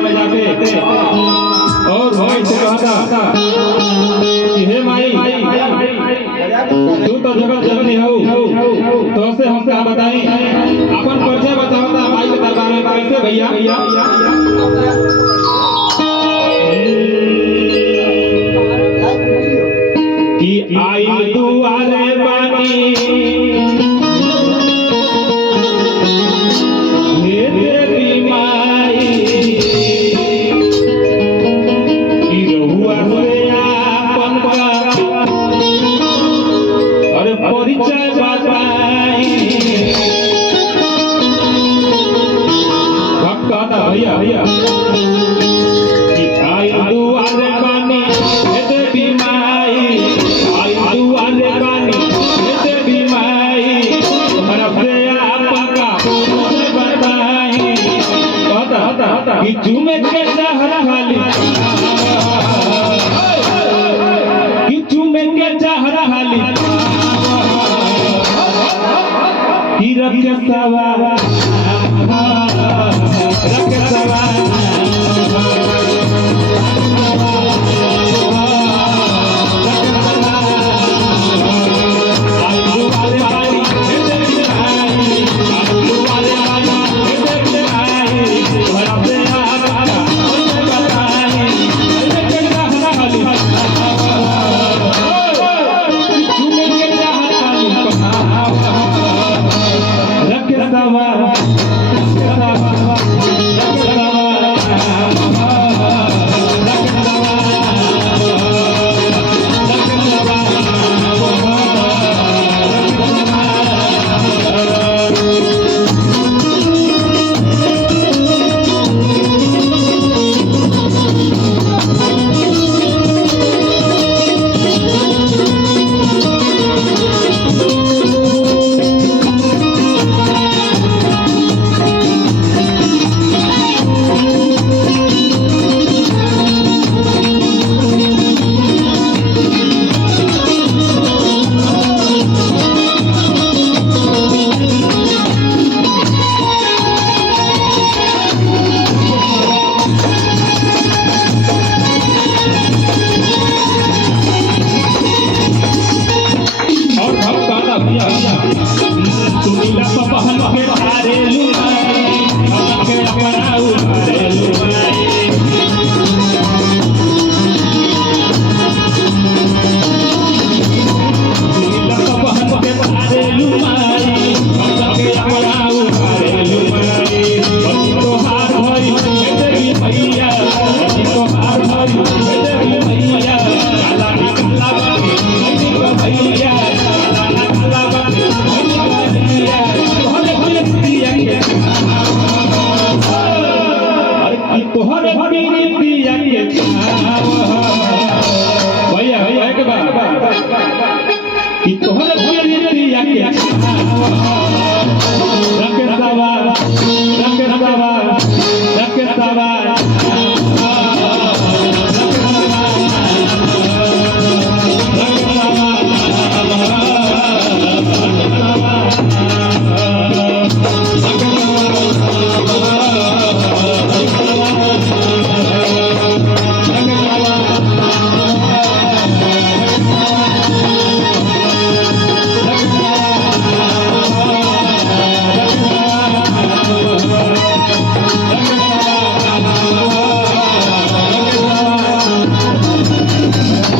दरबार में जाके और भाई से कहता कि हे माई तू तो जगत जननी हो, तो से हम क्या बताएं, अपन परिचय बतावता माई के दरबार में कैसे भैया कि आई दुआरे बानी हे देवी माई कि रहुआ से आपन का अरे परिचय बताई। भक्त कहता भैया भैया कि आई दुआरे बानी हे देवी माई, आई दुआरे बानी हे देवी माई, हमारा से आपन का परिचय बताई। कहता कि चूमे के चाहत वाली कि चूमे के चाहत वाली कि रख सवा रख सवा तोहर प्रीतिया के